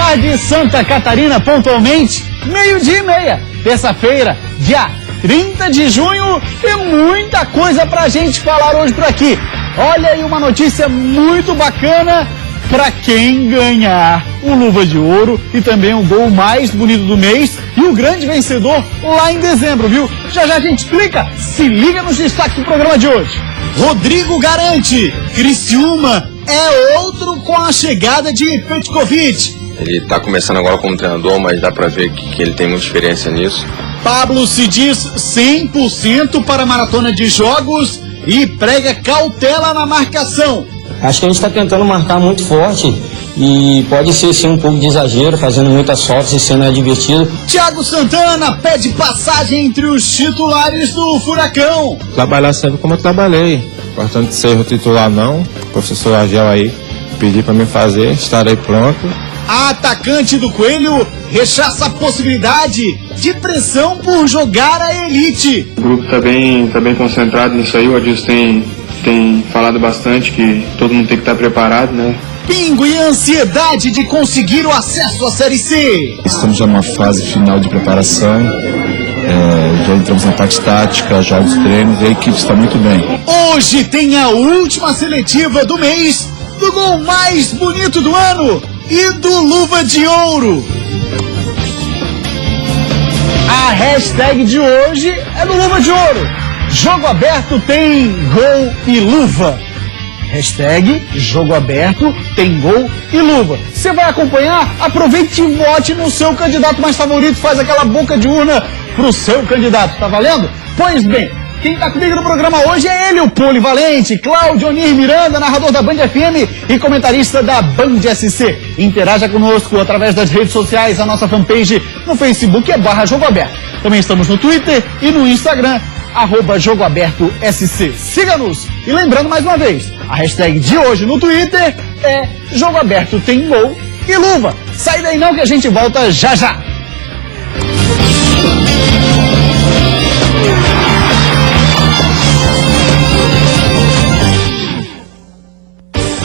tarde, Santa Catarina, pontualmente, 12:30, terça-feira, dia 30 de junho, e muita coisa pra gente falar hoje por aqui. Olha aí uma notícia muito bacana para quem ganhar o Luva de Ouro e também o gol mais bonito do mês e o grande vencedor lá em dezembro, viu? Já já a gente explica, se liga nos destaques do programa de hoje. Rodrigo garante, Criciúma é outro com a chegada de Petkovic. Ele está começando agora como treinador, mas dá para ver que ele tem muita experiência nisso. Pablo se diz 100% para a maratona de jogos e prega cautela na marcação. Acho que a gente está tentando marcar muito forte e pode ser sim um pouco de exagero, fazendo muitas faltas e sendo advertido. Thiago Santana pede passagem entre os titulares do Furacão. Trabalhar sempre como eu trabalhei, importante ser o titular não, o professor Agel aí pediu para mim fazer, estarei pronto. A atacante do Coelho rechaça a possibilidade de pressão por jogar a elite. O grupo está bem concentrado nisso aí, o Adilson tem falado bastante que todo mundo tem que estar preparado, né? Pingo e ansiedade de conseguir o acesso à Série C. Estamos já numa fase final de preparação, já entramos na parte tática, jogos, treinos, e a equipe está muito bem. Hoje tem a última seletiva do mês, do gol mais bonito do ano e do Luva de Ouro. A hashtag de hoje é do Luva de Ouro. Jogo aberto tem gol e luva. Hashtag jogo aberto tem gol e luva. Você vai acompanhar? Aproveite e vote no seu candidato mais favorito. Faz aquela boca de urna pro seu candidato. Tá valendo? Pois bem, quem tá comigo no programa hoje é ele, o polivalente, Cláudio Onir Miranda, narrador da Band FM e comentarista da Band SC. Interaja conosco através das redes sociais, a nossa fanpage no Facebook é /Jogo Aberto. Também estamos no Twitter e no Instagram, @JogoAbertoSC. Siga-nos! E lembrando mais uma vez, a hashtag de hoje no Twitter é Jogo Aberto tem gol e luva. Sai daí não que a gente volta já já!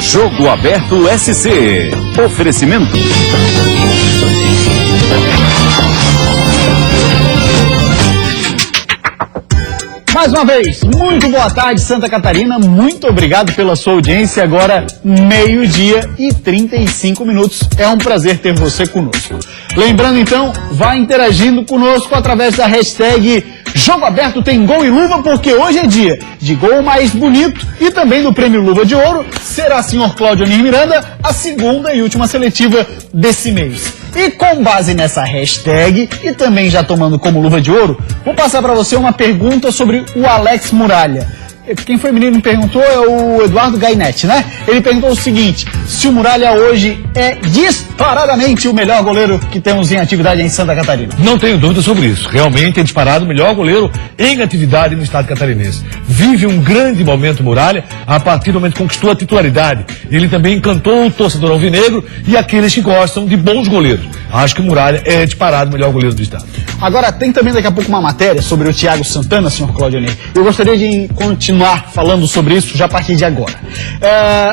Jogo Aberto SC. Oferecimento. Mais uma vez, muito boa tarde, Santa Catarina. Muito obrigado pela sua audiência. Agora, 12:35. É um prazer ter você conosco. Lembrando, então, vá interagindo conosco através da hashtag Jogo Aberto tem gol e luva, porque hoje é dia de gol mais bonito e também do prêmio Luva de Ouro. Será, senhor Cláudio Onir Miranda, a segunda e última seletiva desse mês. E com base nessa hashtag, e também já tomando como luva de ouro, vou passar para você uma pergunta sobre o Alex Muralha. Quem foi o menino que perguntou é o Eduardo Gainetti, né? Ele perguntou o seguinte: se o Muralha hoje é disparadamente o melhor goleiro que temos em atividade em Santa Catarina. Não tenho dúvida sobre isso. Realmente é disparado o melhor goleiro em atividade no estado catarinense. Vive um grande momento Muralha a partir do momento que conquistou a titularidade. Ele também encantou o torcedor alvinegro e aqueles que gostam de bons goleiros. Acho que o Muralha é disparado o melhor goleiro do estado. Agora, tem também daqui a pouco uma matéria sobre o Thiago Santana, senhor Cláudio Onir. Eu gostaria de continuar falando sobre isso já a partir de agora.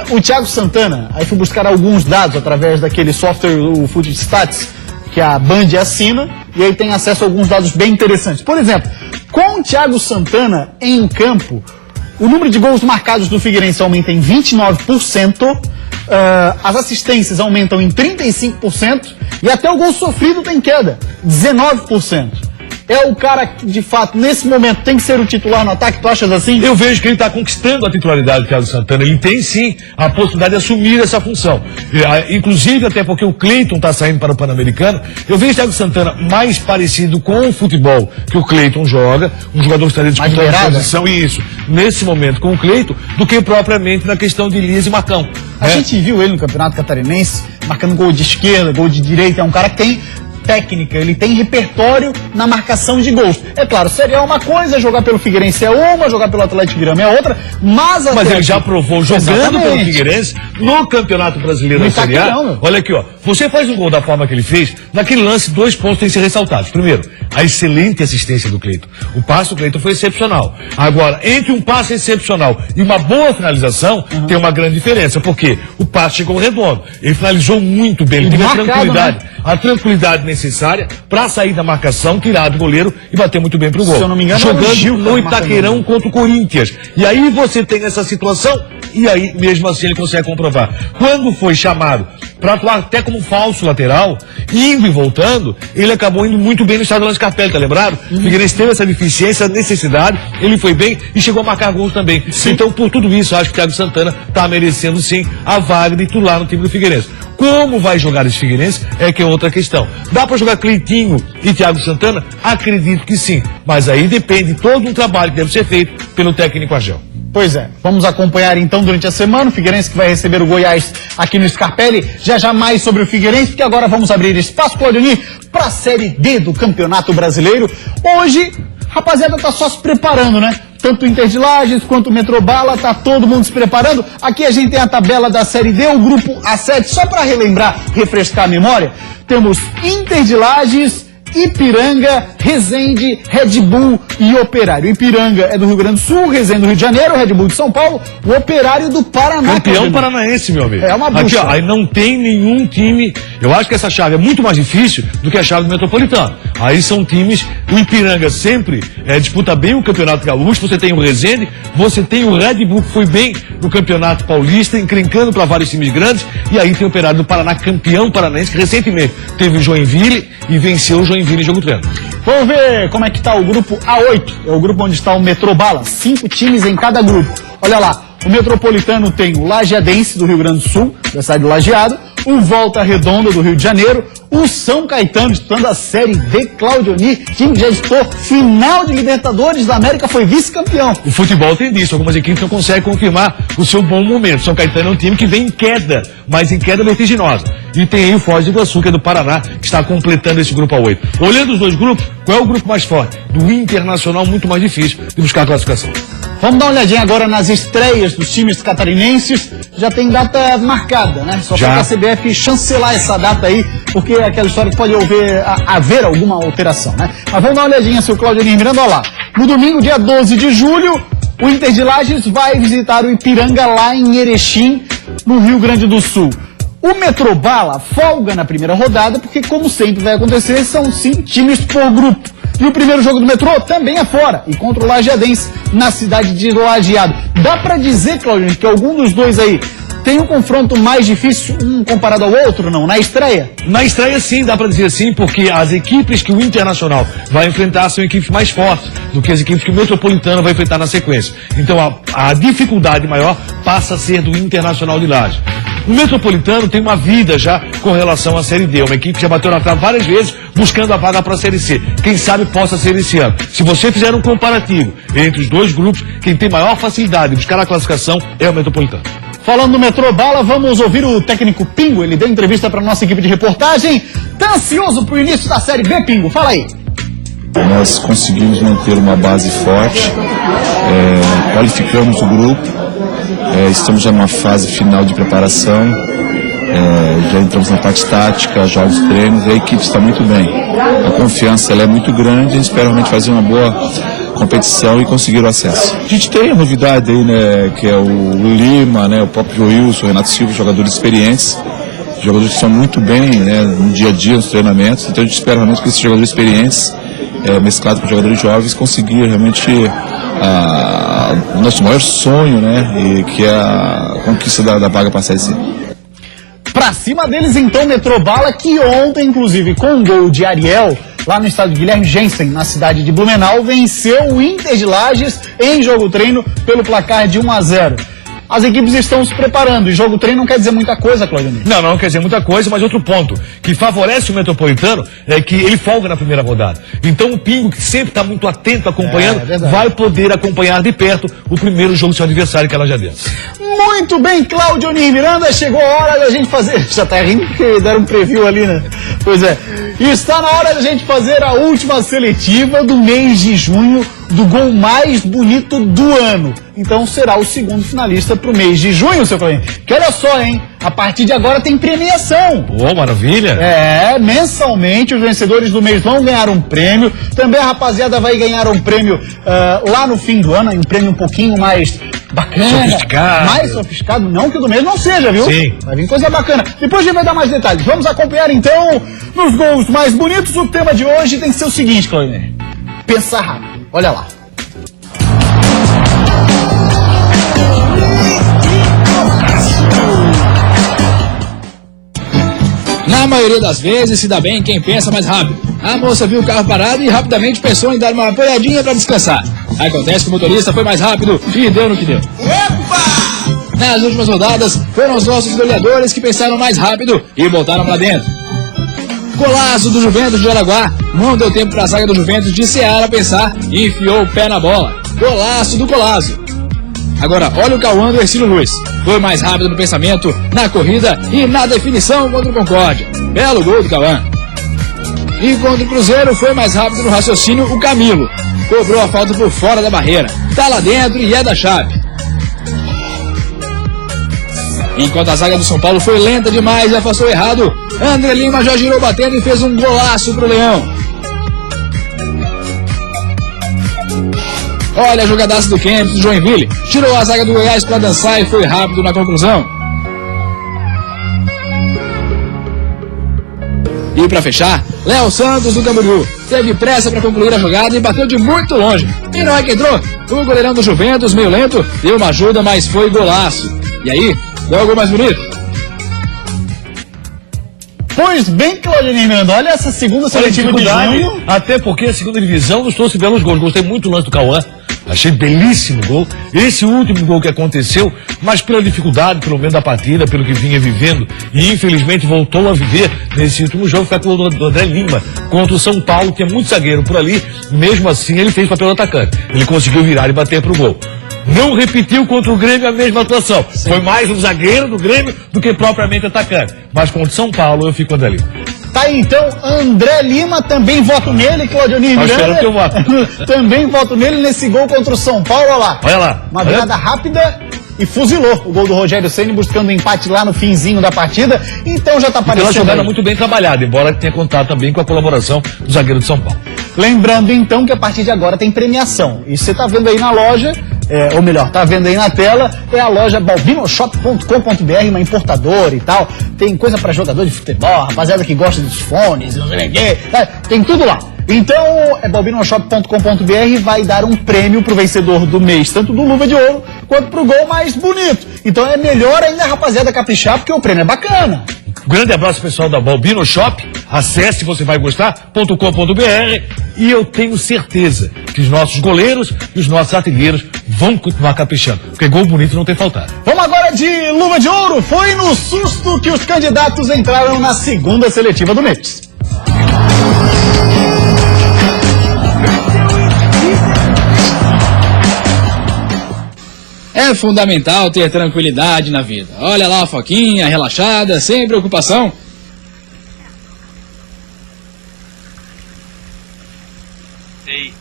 O Thiago Santana, aí fui buscar alguns dados através daquele software, o Footstats, que a Band assina, e aí tem acesso a alguns dados bem interessantes. Por exemplo, com o Thiago Santana em campo, o número de gols marcados do Figueirense aumenta em 29%, as assistências aumentam em 35% e até o gol sofrido tem queda, 19%. É o cara que, de fato, nesse momento tem que ser o titular no ataque, tu achas assim? Eu vejo que ele está conquistando a titularidade do Thiago Santana. Ele tem, sim, a possibilidade de assumir essa função. Inclusive, até porque o Cleiton está saindo para o Pan-Americano, eu vejo o Thiago Santana mais parecido com o futebol que o Cleiton joga, um jogador que estaria disputando a posição, e isso, nesse momento, com o Cleiton, do que propriamente na questão de Elias e Marcão. A gente viu ele no Campeonato Catarinense, marcando gol de esquerda, gol de direita, é um cara que tem técnica, ele tem repertório na marcação de gols. É claro, seria uma coisa, jogar pelo Figueirense é uma, jogar pelo Atlético Grama é outra, mas ele já provou jogando pelo Figueirense no Campeonato Brasileiro da Série A. Olha aqui, ó, você faz um gol da forma que ele fez, naquele lance 2 pontos têm que ser ressaltados. Primeiro, a excelente assistência do Cleiton. O passe do Cleiton foi excepcional. Agora, entre um passe excepcional e uma boa finalização, tem uma grande diferença, porque o passe chegou redondo. Ele finalizou muito bem, ele teve a tranquilidade necessária para sair da marcação, tirar do goleiro e bater muito bem pro gol. Se eu não me engano, jogando no Itaquerão contra o Corinthians. E aí você tem essa situação, e aí mesmo assim ele consegue comprovar. Quando foi chamado para atuar até como falso lateral, indo e voltando, ele acabou indo muito bem no estado do Scarpelli, tá lembrado? O Figueirense teve essa deficiência, essa necessidade, ele foi bem e chegou a marcar gols também. Então, por tudo isso, acho que o Thiago Santana está merecendo sim a vaga de titular no time do Figueirense. Como vai jogar esse Figueirense é que é outra questão. Dá para jogar Cleitinho e Thiago Santana? Acredito que sim. Mas aí depende de todo um trabalho que deve ser feito pelo técnico Argel. Pois é, vamos acompanhar então durante a semana o Figueirense que vai receber o Goiás aqui no Scarpelli. Já mais sobre o Figueirense, porque agora vamos abrir espaço, Claudionir, para a Série D do Campeonato Brasileiro. Hoje, rapaziada, tá só se preparando, né? Tanto o Inter de Lages quanto o Metrobala, tá todo mundo se preparando. Aqui a gente tem a tabela da Série D, o grupo A7, só para relembrar, refrescar a memória. Temos Inter de Lages, Ipiranga, Resende, Red Bull e Operário. Ipiranga é do Rio Grande do Sul, Resende do Rio de Janeiro, Red Bull de São Paulo, o Operário do Paraná. Campeão paranaense, meu amigo. É uma bucha. Aqui, ó, aí não tem nenhum time. Eu acho que essa chave é muito mais difícil do que a chave do Metropolitano. Aí são times. O Ipiranga sempre disputa bem o Campeonato Gaúcho. Você tem o Resende, você tem o Red Bull que foi bem no Campeonato Paulista, encrencando para vários times grandes. E aí tem o Operário do Paraná, campeão paranaense, que recentemente teve o Joinville e venceu o Joinville em jogo treino. Vamos ver como é que está o grupo A8. É o grupo onde está o Metrobala. 5 times em cada grupo. Olha lá, o Metropolitano tem o Lajeadense do Rio Grande do Sul, da cidade do Lajeado, o Volta Redonda do Rio de Janeiro, o São Caetano disputando a Série D, Claudionir, time que já disputou final de Libertadores da América, foi vice-campeão. O futebol tem disso, algumas equipes não conseguem confirmar o seu bom momento. O São Caetano é um time que vem em queda, mas em queda vertiginosa. E tem aí o Foz do Iguaçu, que é do Paraná, que está completando esse grupo A8. Olhando os dois grupos, qual é o grupo mais forte? Do Internacional, muito mais difícil de buscar a classificação. Vamos dar uma olhadinha agora nas estreias dos times catarinenses. Já tem data marcada, né? Só falta a CBF chancelar essa data aí, porque é aquela história que pode haver alguma alteração, né? Mas vamos dar uma olhadinha, seu Claudionir Miranda, olha lá. No domingo, dia 12 de julho, o Inter de Lages vai visitar o Ipiranga lá em Erechim, no Rio Grande do Sul. O Metrobala folga na primeira rodada, porque como sempre vai acontecer, são 5 times por grupo. E o primeiro jogo do Metrô também é fora, e contra o Lajeadense, na cidade de Lajeado. Dá pra dizer, Claudionir, que algum dos dois aí tem um confronto mais difícil, um comparado ao outro, não? Na estreia? Na estreia, sim, dá pra dizer sim, porque as equipes que o Internacional vai enfrentar são equipes mais fortes do que as equipes que o Metropolitano vai enfrentar na sequência. Então, a dificuldade maior passa a ser do Internacional de Lages. O Metropolitano tem uma vida já com relação à Série D, uma equipe que já bateu na trave várias vezes buscando a vaga para a Série C. Quem sabe possa ser esse ano. Se você fizer um comparativo entre os dois grupos, quem tem maior facilidade de buscar a classificação é o Metropolitano. Falando do Metrobala, vamos ouvir o técnico Pingo. Ele deu entrevista para nossa equipe de reportagem. Tá ansioso pro início da Série B, Pingo? Fala aí. Nós conseguimos manter uma base forte, qualificamos o grupo, estamos já numa fase final de preparação, já entramos na parte tática, jogos, treinos, e a equipe está muito bem. A confiança ela é muito grande, a gente espera realmente fazer uma boa competição e conseguir o acesso. A gente tem a novidade aí, né, que é o Lima, né, o próprio Wilson, o Renato Silva, jogadores experientes, jogadores que são muito bem, né, no dia a dia, nos treinamentos, então a gente espera realmente que esses jogadores experientes, mesclados com jogadores jovens, conseguir realmente o nosso maior sonho, né, e que é a conquista da vaga para a Série C. Pra cima deles, então, Metrobala, que ontem, inclusive, com um gol de Ariel, lá no estádio Guilherme Jensen, na cidade de Blumenau, venceu o Inter de Lages em jogo-treino pelo placar de 1-0. As equipes estão se preparando, e jogo-treino não quer dizer muita coisa, Claudionir. Não quer dizer muita coisa, mas outro ponto que favorece o Metropolitano é que ele folga na primeira rodada. Então o Pingo, que sempre está muito atento, acompanhando, vai poder acompanhar de perto o primeiro jogo do seu adversário, que é a Lajeadense. Muito bem, Claudionir Miranda, chegou a hora da gente fazer... Já tá rindo porque deram um preview ali, né? Pois é. E está na hora da gente fazer a última seletiva do mês de junho do gol mais bonito do ano. Então será o segundo finalista pro mês de junho, seu Claudionir. Que olha só, hein? a partir de agora tem premiação. Pô, maravilha. Mensalmente os vencedores do mês vão ganhar um prêmio. Também a rapaziada vai ganhar um prêmio lá no fim do ano, um prêmio um pouquinho mais bacana. Sofisticado. Mais sofisticado, não que o do mês não seja, viu? Sim. Vai vir coisa bacana. Depois a gente vai dar mais detalhes. Vamos acompanhar então nos gols mais bonitos. O tema de hoje tem que ser o seguinte, Claudinei. Pensar rápido. Olha lá. Na maioria das vezes se dá bem quem pensa mais rápido. A moça viu o carro parado e rapidamente pensou em dar uma apoiadinha para descansar. Acontece que o motorista foi mais rápido e deu no que deu. Opa! Nas últimas rodadas, foram os nossos goleadores que pensaram mais rápido e botaram pra dentro. Golaço do Juventus de Araguá. Não deu tempo para a zaga do Juventus de Ceará pensar e enfiou o pé na bola. Golaço do Colasso. Agora, olha o Cauã do Ercílio Luiz. Foi mais rápido no pensamento, na corrida e na definição contra o Concórdia. Belo gol do Cauã. E contra o Cruzeiro foi mais rápido no raciocínio o Camilo. Cobrou a falta por fora da barreira. Tá lá dentro e é da chave. Enquanto a zaga do São Paulo foi lenta demais e afastou errado, André Lima já girou batendo e fez um golaço pro Leão. Olha a jogadaça do Kempis do Joinville. Tirou a zaga do Goiás para dançar e foi rápido na conclusão. E para fechar, Léo Santos do Camboriú. Teve pressa para concluir a jogada e bateu de muito longe. E não é que entrou. O goleirão do Juventus, meio lento, deu uma ajuda, mas foi golaço. E aí, deu algo mais bonito? Pois bem, Claudinei Miranda, olha essa segunda seletiva de junho. Até porque a segunda divisão nos trouxe belos gols. Gostei muito do lance do Cauã. Achei belíssimo o gol. Esse último gol que aconteceu, mas pela dificuldade, pelo menos da partida, pelo que vinha vivendo, e infelizmente voltou a viver nesse último jogo, foi com o do André Lima contra o São Paulo, que é muito zagueiro por ali. Mesmo assim, ele fez papel do atacante. Ele conseguiu virar e bater pro gol. Não repetiu contra o Grêmio a mesma atuação. Sim. Foi mais um zagueiro do Grêmio do que propriamente atacante. Mas contra o São Paulo eu fico com o André Lima. Tá aí então, André Lima, também voto nele, Claudionir Miranda. Que eu voto. Também voto nele nesse gol contra o São Paulo, olha lá. Olha lá. Uma virada rápida e fuzilou o gol do Rogério Ceni, buscando um empate lá no finzinho da partida. Então já tá aparecendo. Uma jogada muito bem trabalhada, embora tenha contado também com a colaboração do zagueiro de São Paulo. Lembrando então que a partir de agora tem premiação. E você tá vendo aí na loja, ou melhor, tá vendo aí na tela, é a loja balbinoshop.com.br, uma importadora e tal. Tem coisa para jogador de futebol, rapaziada que gosta dos fones, tem tudo lá. Então, balbinoshop.com.br vai dar um prêmio pro vencedor do mês, tanto do Luva de Ouro quanto pro gol mais bonito. Então é melhor ainda a rapaziada caprichar, porque o prêmio é bacana. Grande abraço pessoal da Balbino Shop, acesse, você vai gostar.com.br, e eu tenho certeza que os nossos goleiros e os nossos artilheiros vão continuar caprichando, porque gol bonito não tem faltado. Vamos agora de Luva de Ouro. Foi no susto que os candidatos entraram na segunda seletiva do mês. É fundamental ter tranquilidade na vida. Olha lá a Foquinha, relaxada, sem preocupação. Ei.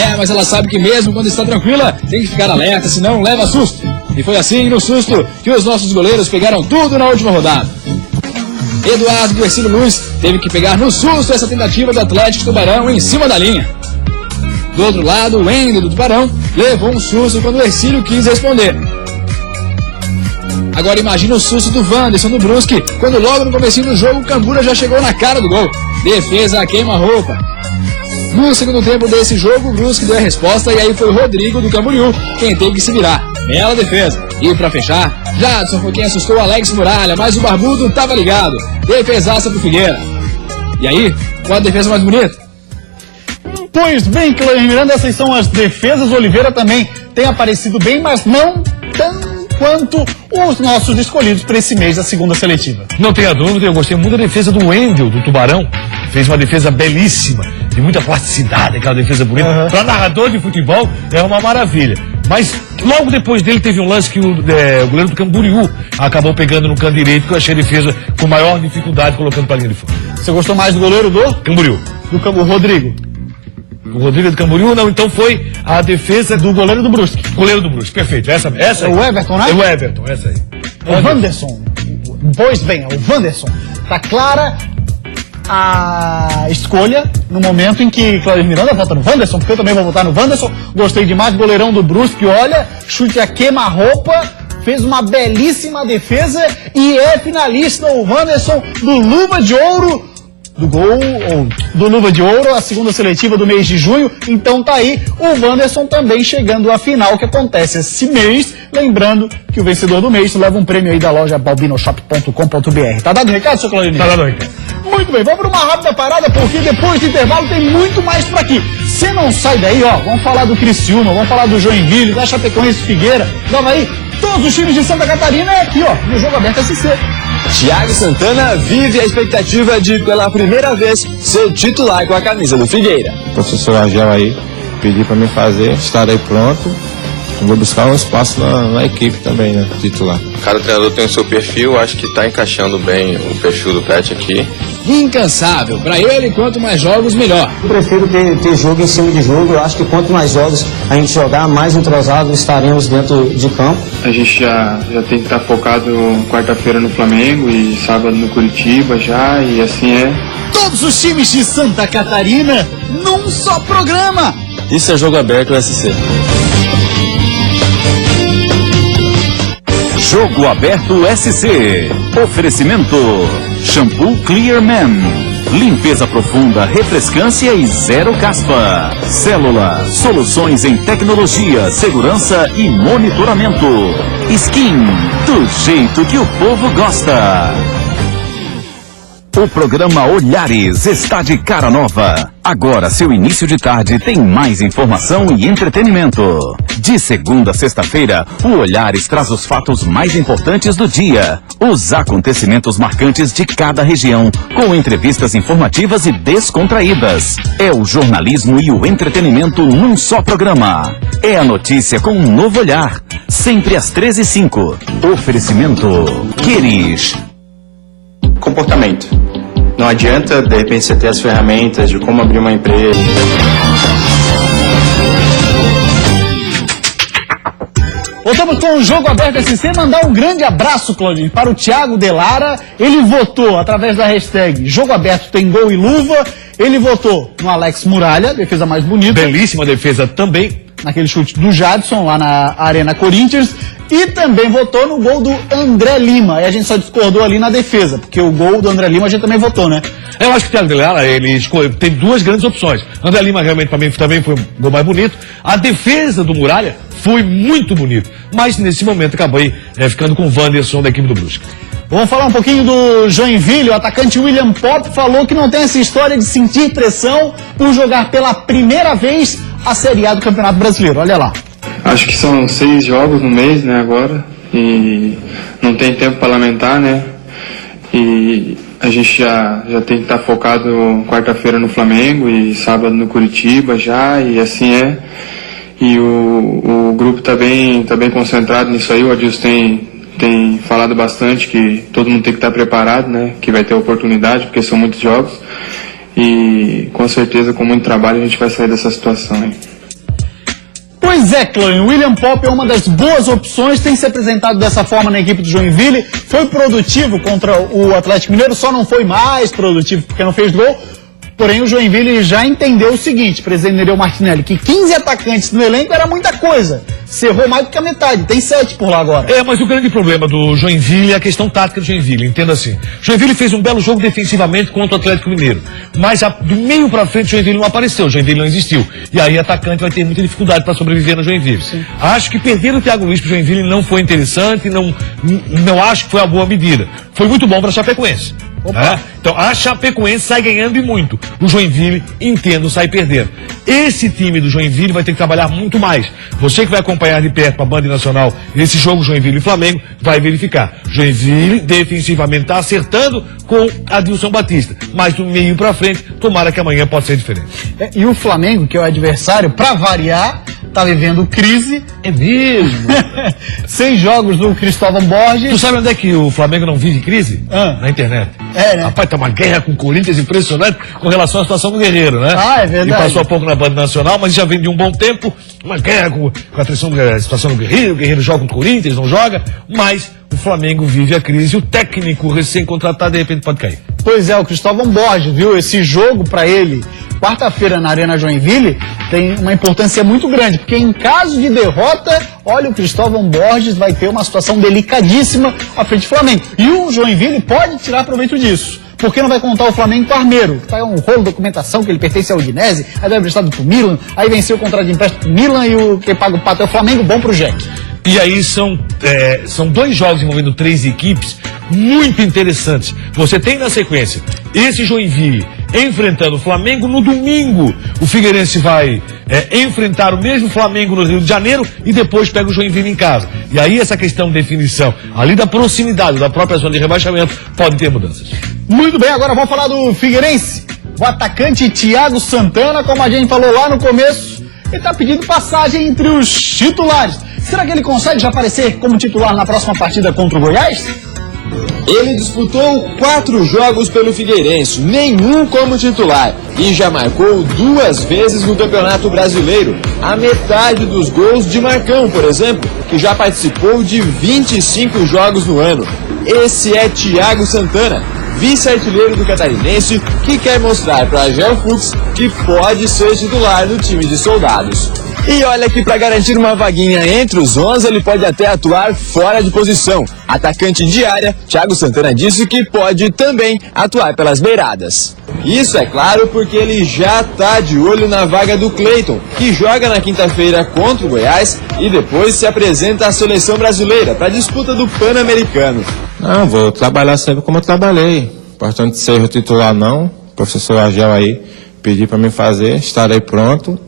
É, mas ela sabe que mesmo quando está tranquila, tem que ficar alerta, senão leva susto. E foi assim, no susto, que os nossos goleiros pegaram tudo na última rodada. Eduardo do Ercílio Luiz teve que pegar no susto essa tentativa do Atlético Tubarão em cima da linha. Do outro lado, o Wendel do Tubarão levou um susto quando o Ercílio quis responder. Agora imagina o susto do Wanderson do Brusque, quando logo no comecinho do jogo o Cambura já chegou na cara do gol. Defesa a queima-roupa. No segundo tempo desse jogo, o Brusque deu a resposta e aí foi o Rodrigo do Camboriú quem teve que se virar. Bela defesa. E pra fechar, Jadson foi quem assustou o Alex Muralha, mas o Barbudo tava ligado. Defesaça pro Figueira. E aí, qual a defesa mais bonita? Pois bem, Claudinei Miranda, essas são as defesas. O Oliveira também tem aparecido bem, mas não tão quanto os nossos escolhidos para esse mês da segunda seletiva. Não tenha dúvida, eu gostei muito da defesa do Wendel, do Tubarão. Fez uma defesa belíssima, de muita plasticidade, aquela defesa bonita. Uhum. Para narrador de futebol, é uma maravilha. Mas logo depois dele teve um lance que o goleiro do Camboriú acabou pegando no canto direito, que eu achei a defesa com maior dificuldade, colocando para a linha de fundo. Você gostou mais do goleiro do? Camboriú. Do Rodrigo? O Rodrigo de Camboriú, não, então foi a defesa do goleiro do Brusque. Goleiro do Brusque, perfeito. Essa aí. O Everton, né? É o Everton, essa aí. O Wanderson. Pois bem, é o Wanderson. Tá clara a escolha no momento em que Claudio Miranda vota no Wanderson, porque eu também vou votar no Wanderson. Gostei demais, goleirão do Brusque, olha, chute a queima-roupa, fez uma belíssima defesa e é finalista o Wanderson do Luva de Ouro, do gol, ou do Luva de Ouro, a segunda seletiva do mês de junho. Então tá aí o Wanderson também chegando à final que acontece esse mês. Lembrando que o vencedor do mês leva um prêmio aí da loja balbinoshop.com.br. Tá dado o recado, seu Claudinho? Tá dado o recado. Muito bem, vamos para uma rápida parada, porque depois do intervalo tem muito mais por aqui. Você não sai daí, ó, vamos falar do Criciúma, vamos falar do Joinville, da Chapecoense, Figueira, do Avaí, todos os times de Santa Catarina é aqui, ó, no Jogo Aberto SC. Thiago Santana vive a expectativa de, pela primeira vez, ser titular com a camisa do Figueira. O professor Argel aí pediu para mim fazer, estarei pronto. Vou buscar um espaço na equipe também, né, titular. Cada treinador tem o seu perfil, acho que está encaixando bem o perfil do Pet aqui. Incansável. Pra ele, quanto mais jogos, melhor. Eu prefiro ter jogo em cima de jogo. Eu acho que quanto mais jogos a gente jogar, mais entrosados estaremos dentro de campo. A gente já tem que estar focado quarta-feira no Flamengo e sábado no Curitiba já, e assim é. Todos os times de Santa Catarina num só programa. Isso é Jogo Aberto SC. Jogo Aberto SC. Oferecimento: Shampoo Clear Man. Limpeza profunda, refrescância e zero caspa. Célula. Soluções em tecnologia, segurança e monitoramento. Skin. Do jeito que o povo gosta. O programa Olhares está de cara nova. Agora, seu início de tarde tem mais informação e entretenimento. De segunda a sexta-feira, o Olhares traz os fatos mais importantes do dia, os acontecimentos marcantes de cada região, com entrevistas informativas e descontraídas. É o jornalismo e o entretenimento num só programa. É a notícia com um novo olhar, sempre às 13h05. Oferecimento: Queris. Comportamento. Não adianta, de repente, você ter as ferramentas de como abrir uma empresa. Voltamos com o Jogo Aberto SC. Mandar um grande abraço, Claudinho, para o Thiago Delara. Ele votou através da hashtag Jogo Aberto tem gol e luva. Ele votou no Alex Muralha, defesa mais bonita. Belíssima defesa também. Naquele chute do Jadson lá na Arena Corinthians. E também votou no gol do André Lima. E a gente só discordou ali na defesa, porque o gol do André Lima a gente também votou, né? Eu acho que o Thiago Delara, ele tem duas grandes opções. André Lima realmente para mim também foi um gol mais bonito. A defesa do Muralha foi muito bonito. Mas nesse momento acabei ficando com o Wanderson da equipe do Brusque. Vamos falar um pouquinho do Joinville. O atacante William Pop falou que não tem essa história de sentir pressão por jogar pela primeira vez a Série A do Campeonato Brasileiro. Olha lá. Acho que são 6 jogos no mês, né, agora, e não tem tempo para lamentar, né, e a gente já tem que estar focado quarta-feira no Flamengo e sábado no Curitiba já, e assim é, e o grupo tá bem concentrado nisso aí. O Adilson tem falado bastante que todo mundo tem que estar preparado, né, que vai ter oportunidade, porque são muitos jogos, e com certeza com muito trabalho a gente vai sair dessa situação aí. Pois é, Clã, William Pop é uma das boas opções, tem se apresentado dessa forma na equipe do Joinville, foi produtivo contra o Atlético Mineiro, só não foi mais produtivo porque não fez gol. Porém, o Joinville já entendeu o seguinte, presidente Nereu Martinelli, que 15 atacantes no elenco era muita coisa. Cerrou mais do que a metade, tem 7 por lá agora. Mas o grande problema do Joinville é a questão tática do Joinville, entenda assim. O Joinville fez um belo jogo defensivamente contra o Atlético Mineiro, mas do meio pra frente o Joinville não apareceu, o Joinville não existiu. E aí o atacante vai ter muita dificuldade para sobreviver no Joinville. Sim. Acho que perder o Thiago Luiz pro Joinville não foi interessante, não acho que foi a boa medida. Foi muito bom para a Chapecoense. Então a Chapecoense sai ganhando e muito. O Joinville, entendo, sai perdendo. Esse time do Joinville vai ter que trabalhar muito mais. Você que vai acompanhar de perto a Band Nacional esse jogo Joinville e Flamengo, vai verificar. Joinville defensivamente está acertando com Adilson Batista, mas do meio para frente, tomara que amanhã possa ser diferente. E o Flamengo, que é o adversário, para variar, tá vivendo crise. É mesmo? 6 jogos do Cristóvão Borges. Tu sabe onde é que o Flamengo não vive crise? Na internet. É, né? Rapaz, tá uma guerra com o Corinthians impressionante com relação à situação do Guerreiro, né? Ah, é verdade. E passou há pouco na Banda Nacional, mas já vem de um bom tempo, uma guerra com a situação do Guerreiro. O Guerreiro joga com o Corinthians, não joga, mas o Flamengo vive a crise e o técnico recém-contratado de repente pode cair. Pois é, o Cristóvão Borges, viu? Esse jogo pra ele, quarta-feira na Arena Joinville, tem uma importância muito grande, porque em caso de derrota, olha, o Cristóvão Borges vai ter uma situação delicadíssima à frente do Flamengo. E o Joinville pode tirar proveito disso. Porque não vai contar o Flamengo com o Armeiro, que tá um rolo de documentação que ele pertence ao Udinese, aí vai emprestado pro Milan, aí venceu o contrato de empréstimo pro Milan e o que paga o pato é o Flamengo, bom pro Jack. E aí são 2 jogos envolvendo 3 equipes muito interessantes. Você tem na sequência esse Joinville enfrentando o Flamengo no domingo. O Figueirense vai enfrentar o mesmo Flamengo no Rio de Janeiro e depois pega o Joinville em casa. E aí essa questão de definição ali da proximidade da própria zona de rebaixamento pode ter mudanças. Muito bem, agora vamos falar do Figueirense. O atacante Thiago Santana, como a gente falou lá no começo, ele está pedindo passagem entre os titulares. Será que ele consegue já aparecer como titular na próxima partida contra o Goiás? Ele disputou 4 jogos pelo Figueirense, nenhum como titular, e já marcou 2 vezes no Campeonato Brasileiro, a metade dos gols de Marcão, por exemplo, que já participou de 25 jogos no ano. Esse é Thiago Santana, vice-artilheiro do Catarinense, que quer mostrar para Gel Fux que pode ser titular no time de soldados. E olha que para garantir uma vaguinha entre os 11, ele pode até atuar fora de posição. Atacante de área, Thiago Santana disse que pode também atuar pelas beiradas. Isso é claro porque ele já está de olho na vaga do Cleiton, que joga na quinta-feira contra o Goiás e depois se apresenta à seleção brasileira para a disputa do Pan-Americano. Não, vou trabalhar sempre como eu trabalhei. Importante ser o titular não. O professor Argel aí pediu para mim fazer, estarei pronto.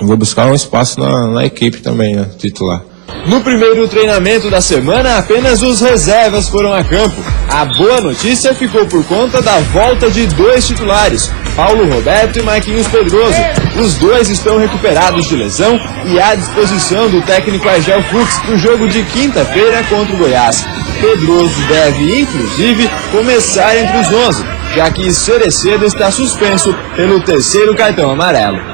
Vou buscar um espaço na equipe também, né, titular. No primeiro treinamento da semana, apenas os reservas foram a campo. A boa notícia ficou por conta da volta de 2 titulares, Paulo Roberto e Marquinhos Pedroso. Os 2 estão recuperados de lesão e à disposição do técnico Argel Fux para o jogo de quinta-feira contra o Goiás. Pedroso deve, inclusive, começar entre os 11, já que Cereceda está suspenso pelo 3º cartão amarelo.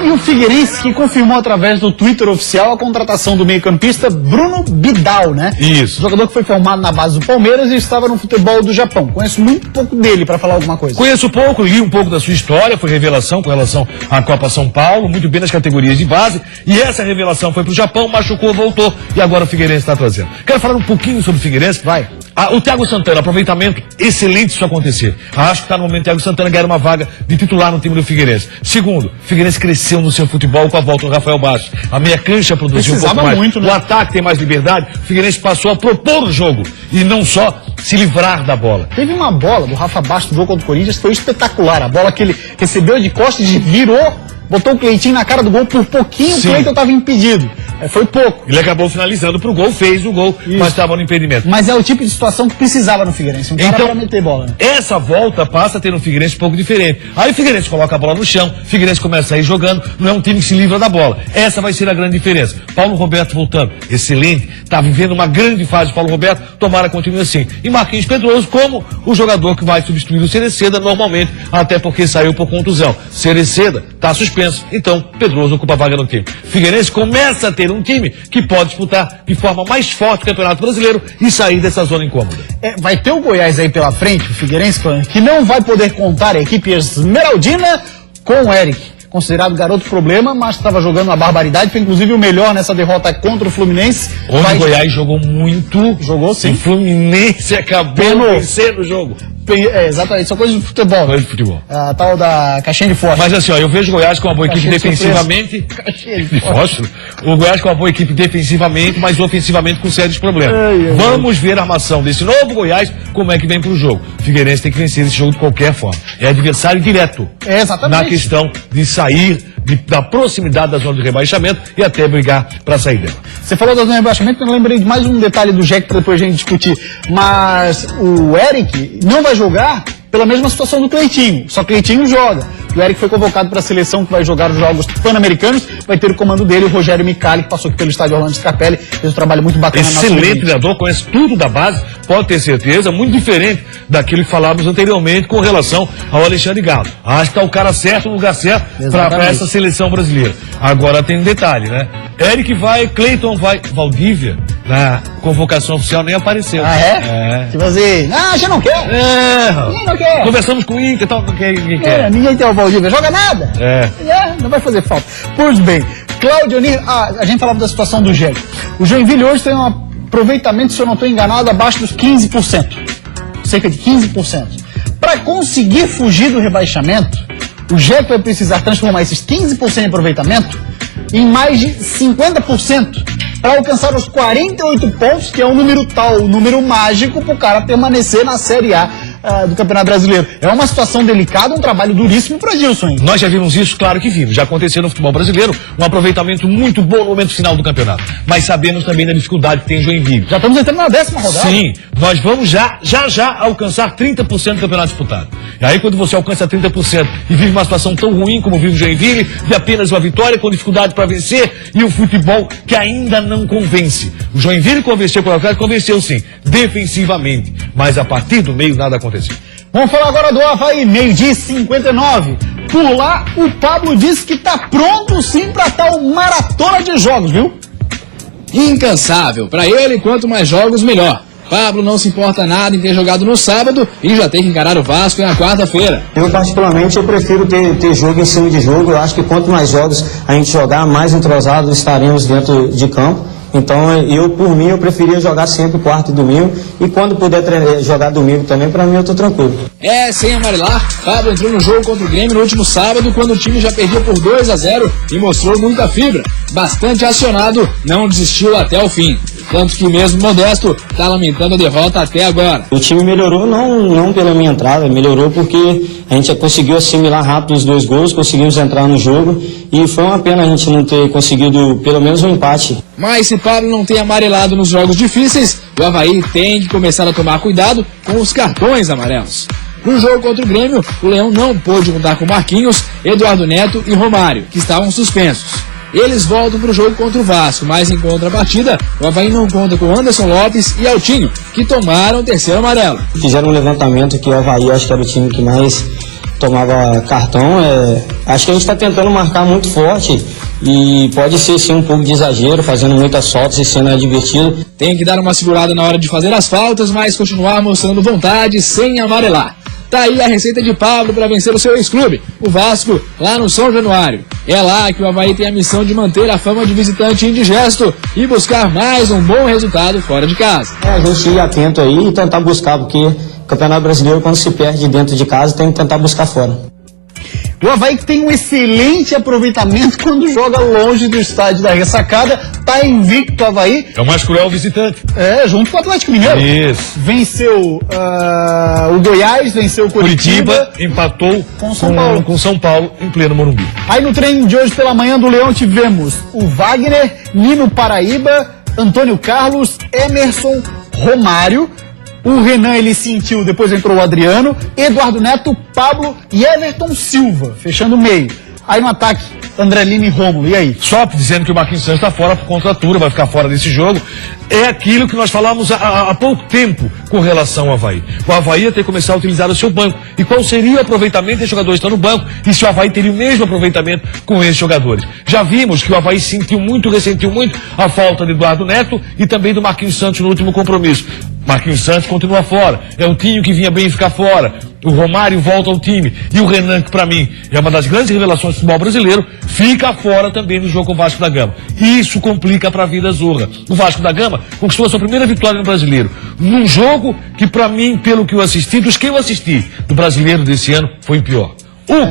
E o Figueirense que confirmou através do Twitter oficial a contratação do meio-campista Bruno Bidal, né? Isso. Jogador que foi formado na base do Palmeiras e estava no futebol do Japão. Conheço muito pouco dele para falar alguma coisa. Conheço pouco, li um pouco da sua história, foi revelação com relação à Copa São Paulo, muito bem nas categorias de base, e essa revelação foi pro Japão, machucou, voltou, e agora o Figueirense está trazendo. Quero falar um pouquinho sobre o Figueirense? Vai. O Thiago Santana, aproveitamento excelente isso acontecer. Acho que está no momento o Thiago Santana ganhar uma vaga de titular no time do Figueirense. Segundo, o Figueirense cresceu no seu futebol com a volta do Rafael Bastos. A meia cancha produziu um pouco mais. Muito, né? O ataque tem mais liberdade. O Figueirense passou a propor o jogo e não só se livrar da bola. Teve uma bola do Rafa Bastos no jogo contra o Corinthians, foi espetacular. A bola que ele recebeu de costas e virou, botou o Cleitinho na cara do gol por pouquinho. Sim. O Cleiton estava impedido. Foi pouco. Ele acabou finalizando pro gol, fez o gol, mas estava no impedimento. Mas é o tipo de situação que precisava no Figueirense. Um cara então, pra meter bola, né? Essa volta passa a ter um Figueirense um pouco diferente. Aí o Figueirense coloca a bola no chão, o Figueirense começa a ir jogando, não é um time que se livra da bola. Essa vai ser a grande diferença. Paulo Roberto voltando, excelente, está vivendo uma grande fase. Paulo Roberto, tomara continue assim. E Marquinhos Pedroso como o jogador que vai substituir o Cereceda normalmente, até porque saiu por contusão. Cereceda está suspenso, então Pedroso ocupa a vaga no time. Figueirense começa a ter um time que pode disputar de forma mais forte o Campeonato Brasileiro e sair dessa zona incômoda. Vai ter o Goiás aí pela frente, o Figueirense, que não vai poder contar a equipe esmeraldina com o Eric. Considerado garoto problema, mas estava jogando uma barbaridade, foi inclusive o melhor nessa derrota contra o Fluminense. Onde o Goiás jogou muito. Jogou sim. O Fluminense acabou vencendo o jogo. Exatamente, são coisas de futebol. Coisa de futebol. A tal da caixinha de fósforo. Mas assim, ó, eu vejo o Goiás com uma boa equipe defensivamente. Caixinha de fósforo. O Goiás com uma boa equipe defensivamente, mas ofensivamente com sérios problemas. Vamos ver a armação desse novo Goiás, como é que vem pro jogo. O Figueirense tem que vencer esse jogo de qualquer forma. É adversário direto. Exatamente. Na questão de sair da proximidade da zona de rebaixamento e até brigar para sair dela. Você falou da zona de rebaixamento, eu lembrei de mais um detalhe do Jack para depois a gente discutir. Mas o Eric não vai jogar pela mesma situação do Cleitinho. Só Cleitinho joga. O Eric foi convocado para a seleção que vai jogar os Jogos Pan-Americanos. Vai ter o comando dele, o Rogério Micali, que passou aqui pelo estádio Orlando Scarpelli. Fez um trabalho muito bacana. Excelente treinador, conhece tudo da base, pode ter certeza, muito diferente daquilo que falávamos anteriormente com relação ao Alexandre Galo. Acho que tá o cara certo, no lugar certo para essa seleção brasileira. Agora tem um detalhe, né? Eric vai, Cleiton vai, Valdívia, na convocação oficial nem apareceu. Ah, é? Tipo assim, já não quer. Ninguém não quer. Conversamos com o Inca e tal, ninguém quer. Ninguém tem o Valdívia, joga nada. Não vai fazer falta. Pois bem, Cláudio Onir, a gente falava da situação do Gé. O Joinville hoje tem um aproveitamento, se eu não estou enganado, abaixo dos 15%. Cerca de 15%. Para conseguir fugir do rebaixamento, o Gé vai precisar transformar esses 15% de aproveitamento em mais de 50% para alcançar os 48 pontos, que é um número tal, um número mágico para o cara permanecer na Série A do Campeonato Brasileiro. É uma situação delicada, um trabalho duríssimo para Gilson, hein? Nós já vimos isso, claro que vimos. Já aconteceu no futebol brasileiro, um aproveitamento muito bom no momento final do campeonato. Mas sabemos também da dificuldade que tem em Joinville. Já estamos entrando na 10ª rodada. Sim, nós vamos já alcançar 30% do campeonato disputado. E aí quando você alcança 30% e vive uma situação tão ruim como vive o Joinville, de apenas uma vitória, com dificuldade para vencer, e o futebol que ainda não convence. O Joinville convenceu sim, defensivamente. Mas a partir do meio nada aconteceu. Vamos falar agora do Avaí, 12h59. Por lá, o Pablo disse que está pronto sim para tal maratona de jogos, viu? Incansável. Para ele, quanto mais jogos, melhor. Pablo não se importa nada em ter jogado no sábado e já tem que encarar o Vasco na quarta-feira. Eu, particularmente, eu prefiro ter jogo em cima de jogo. Eu acho que quanto mais jogos a gente jogar, mais entrosados estaremos dentro de campo. Então, por mim, eu preferia jogar sempre quarta e domingo. E quando puder jogar domingo também, para mim, eu tô tranquilo. Sem amarelar, Pablo entrou no jogo contra o Grêmio no último sábado, quando o time já perdia por 2-0 e mostrou muita fibra. Bastante acionado, não desistiu até o fim. Tanto que mesmo Modesto está lamentando a derrota até agora. O time melhorou não pela minha entrada, melhorou porque a gente conseguiu assimilar rápido os 2 gols, conseguimos entrar no jogo e foi uma pena a gente não ter conseguido pelo menos um empate. Mas se Pablo não tem amarelado nos jogos difíceis, o Avaí tem que começar a tomar cuidado com os cartões amarelos. No jogo contra o Grêmio, o Leão não pôde contar com Marquinhos, Eduardo Neto e Romário, que estavam suspensos. Eles voltam para o jogo contra o Vasco, mas em contrapartida, o Avaí não conta com Anderson Lopes e Altinho, que tomaram o 3º amarelo. Fizeram um levantamento que o Avaí acho que era o time que mais tomava cartão. Acho que a gente está tentando marcar muito forte e pode ser sim um pouco de exagero, fazendo muitas faltas e sendo advertido. Tem que dar uma segurada na hora de fazer as faltas, mas continuar mostrando vontade sem amarelar. Tá aí a receita de Pablo para vencer o seu ex-clube, o Vasco, lá no São Januário. É lá que o Avaí tem a missão de manter a fama de visitante indigesto e buscar mais um bom resultado fora de casa. A gente ir atento aí e tentar buscar, porque o Campeonato Brasileiro, quando se perde dentro de casa, tem que tentar buscar fora. O Avaí tem um excelente aproveitamento quando joga longe do estádio da Ressacada. Tá invicto o Avaí. É o mais cruel visitante. Junto com o Atlético Mineiro. Isso. Venceu o Goiás, venceu o Curitiba. Empatou com São Paulo em pleno Morumbi. Aí no treino de hoje pela manhã do Leão tivemos o Wagner, Nino Paraíba, Antônio Carlos, Emerson, Romário. O Renan, ele sentiu, depois entrou o Adriano, Eduardo Neto, Pablo e Everton Silva, fechando o meio. Aí no ataque, André Lima e Rômulo, e aí? Só dizendo que o Marquinhos Santos está fora por contratura, vai ficar fora desse jogo. É aquilo que nós falamos há pouco tempo com relação ao Avaí. O Avaí ia ter que começar a utilizar o seu banco. E qual seria o aproveitamento desses jogadores que estão no banco? E se o Avaí teria o mesmo aproveitamento com esses jogadores? Já vimos que o Avaí ressentiu muito a falta de Eduardo Neto e também do Marquinhos Santos no último compromisso. Marquinhos Santos continua fora. É um Tinho que vinha bem ficar fora. O Romário volta ao time. E o Renan, que para mim é uma das grandes revelações do futebol brasileiro, fica fora também no jogo com o Vasco da Gama. Isso complica para a vida Zorra. O Vasco da Gama conquistou a sua primeira vitória no Brasileiro. Num jogo que para mim, pelo que eu assisti, dos que eu assisti do Brasileiro desse ano, foi o pior.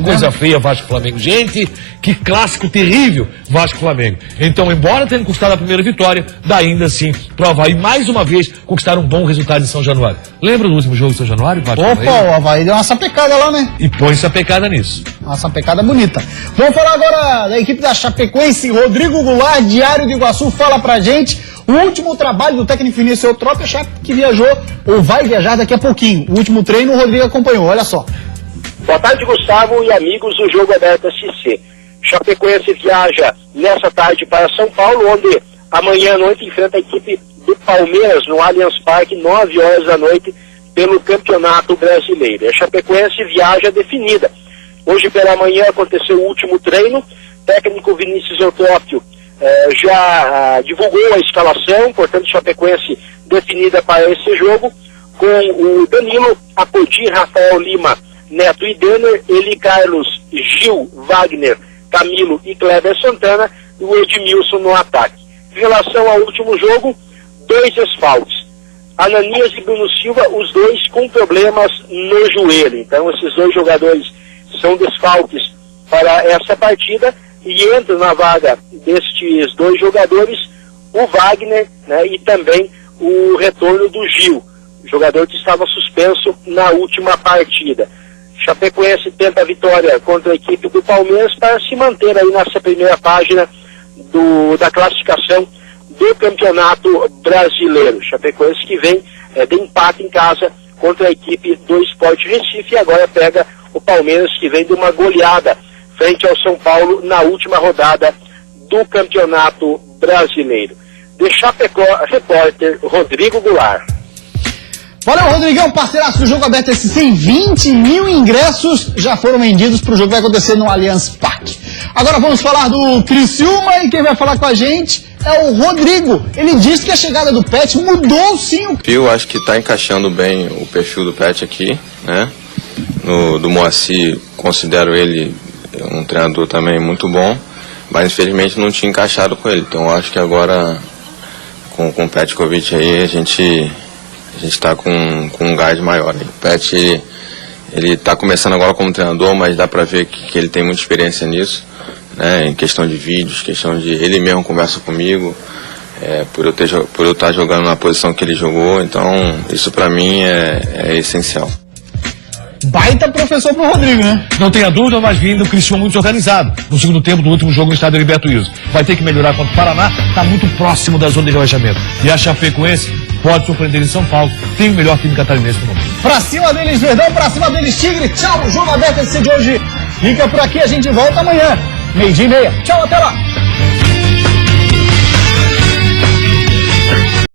Coisa feia, Vasco-Flamengo. Gente, que clássico terrível, Vasco-Flamengo. Então, embora tenha custado a primeira vitória, dá ainda assim pro Avaí, mais uma vez, conquistar um bom resultado em São Januário. Lembra do último jogo de São Januário? O Avaí deu uma sapecada lá, né? E põe sapecada nisso. Uma sapecada bonita. Vamos falar agora da equipe da Chapecoense. Rodrigo Goulart, Diário do Iguaçu, fala pra gente O último trabalho do técnico Vinícius Eutrópio, a Chape que viajou, ou vai viajar daqui a pouquinho. O último treino o Rodrigo acompanhou, olha só. Boa tarde, Gustavo e amigos do Jogo Aberto SC. Chapecoense viaja nessa tarde para São Paulo, onde amanhã à noite enfrenta a equipe do Palmeiras no Allianz Parque, 9 horas da noite, pelo Campeonato Brasileiro. A Chapecoense viaja definida. Hoje pela manhã aconteceu o último treino. O técnico Vinícius Eutrópio já divulgou a escalação, portanto Chapecoense definida para esse jogo, com o Danilo, Apodi, Rafael Lima, Neto e Denner, Eli Carlos, Gil, Wagner, Camilo e Kleber Santana, e o Edmilson no ataque. Em relação ao último jogo, 2 desfalques. Ananias e Bruno Silva, os dois com problemas no joelho. Então esses 2 jogadores são desfalques para essa partida, e entra na vaga destes 2 jogadores o Wagner, né, e também o retorno do Gil, jogador que estava suspenso na última partida. Chapecoense tenta a vitória contra a equipe do Palmeiras para se manter aí nessa primeira página da classificação do Campeonato Brasileiro. Chapecoense que vem de empate em casa contra a equipe do Sport Recife, e agora pega o Palmeiras, que vem de uma goleada frente ao São Paulo na última rodada do Campeonato Brasileiro. De Chapecó, repórter Rodrigo Goulart. Valeu, Rodrigão, parceiraço do Jogo Aberto SC. 20 mil ingressos já foram vendidos para o jogo que vai acontecer no Allianz Parque. Agora vamos falar do Criciúma, e quem vai falar com a gente é o Rodrigo. Ele disse que a chegada do Pet mudou sim. Eu acho que está encaixando bem o perfil do Pet aqui, né? Do Moacir, considero ele um treinador também muito bom, mas infelizmente não tinha encaixado com ele. Então eu acho que agora com o Petkovic aí a gente está com um gás maior. O Pet, ele está começando agora como treinador, mas dá para ver que ele tem muita experiência nisso, né? Em questão de vídeos, questão de... Ele mesmo conversa comigo, por eu estar jogando na posição que ele jogou, então isso para mim é essencial. Baita professor pro Rodrigo, né? Não tenha dúvida, mas vindo o Criciúma muito organizado no segundo tempo do último jogo no estádio Heriberto Wilson. Vai ter que melhorar contra o Paraná, está muito próximo da zona de rebaixamento. E a Chapecoense pode surpreender em São Paulo, tem o melhor time catarinense no momento. Pra cima deles, Verdão, pra cima deles, Tigre. Tchau, o Jogo Aberto SC de hoje fica por aqui, a gente volta amanhã, 12:30. Tchau, até lá.